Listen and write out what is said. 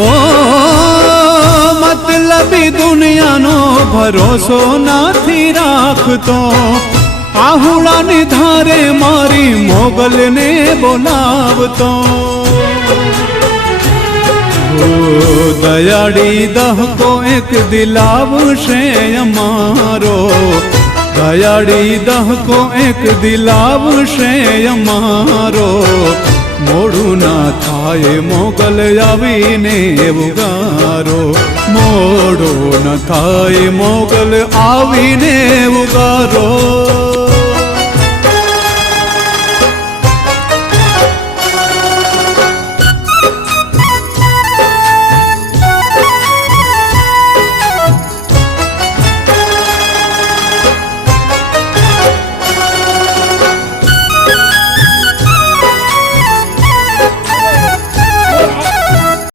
ઓ મતલબી દુનિયાનો ભરોસો નથી રાખતો, આહુડાની ધારે મારી મોગલને બોલાવતો. દયાળી દહકો એક દિલાવશે અમારો, દયાળી દહકો એક દિલાવશે અમારો. મોડું ના થાય મોગલ આવીને ઉગારો, મોડું ન થાય મોગલ આવીને ઉગારો.